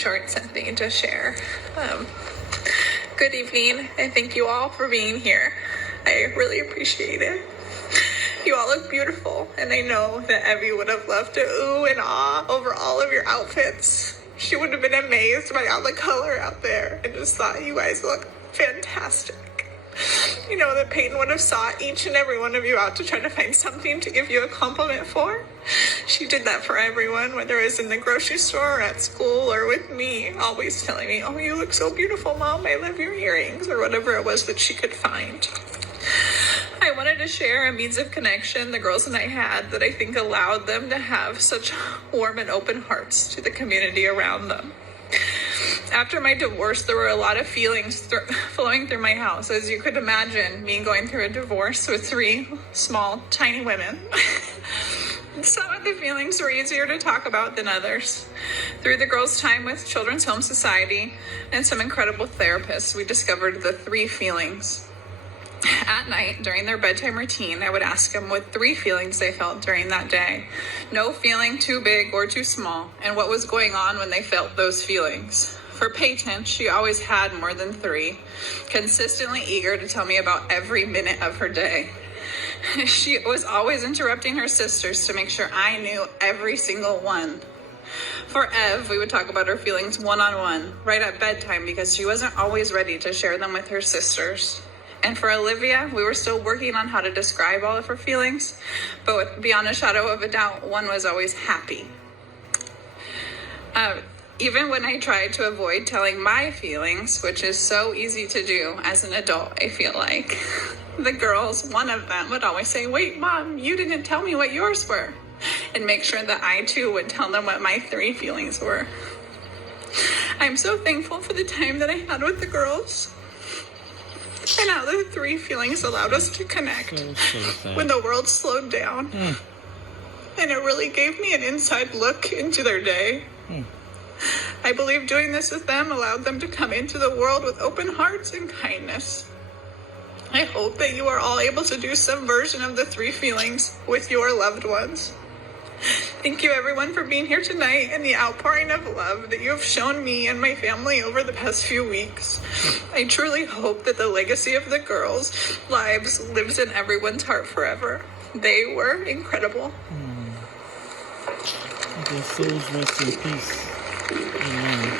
short something to share. Good evening, and thank you all for being here. I really appreciate it. You all look beautiful, and I know that Evie would have loved to ooh and ah over all of your outfits. She would have been amazed by all the color out there and just thought you guys look fantastic. You know that Paityn would have sought each and every one of you out to try to find something to give you a compliment for. She did that for everyone, whether it was in the grocery store or at school or with me, always telling me, oh, you look so beautiful, Mom. I love your earrings, or whatever it was that she could find. I wanted to share a means of connection the girls and I had that I think allowed them to have such warm and open hearts to the community around them. After my divorce, there were a lot of feelings flowing through my house. As you could imagine, me going through a divorce with 3 small, tiny women. Some of the feelings were easier to talk about than others. Through the girls' time with Children's Home Society and some incredible therapists, we discovered the 3 feelings. At night, during their bedtime routine, I would ask them what 3 feelings they felt during that day. No feeling too big or too small, and what was going on when they felt those feelings. For Paityn, she always had more than 3, consistently eager to tell me about every minute of her day. She was always interrupting her sisters to make sure I knew every single one. For Ev, we would talk about her feelings one-on-one, right at bedtime, because she wasn't always ready to share them with her sisters. And for Olivia, we were still working on how to describe all of her feelings, but beyond a shadow of a doubt, one was always happy. Even when I tried to avoid telling my feelings, which is so easy to do as an adult, I feel like, the girls, one of them would always say, wait, Mom, you didn't tell me what yours were, and make sure that I too would tell them what my 3 feelings were. I'm so thankful for the time that I had with the girls, and how the 3 feelings allowed us to connect when the world slowed down. And it really gave me an inside look into their day. I believe doing this with them allowed them to come into the world with open hearts and kindness. I hope that you are all able to do some version of the 3 feelings with your loved ones. Thank you everyone for being here tonight and the outpouring of love that you have shown me and my family over the past few weeks. I truly hope that the legacy of the girls' lives lives in everyone's heart forever. They were incredible. Their souls rest in peace. Amen.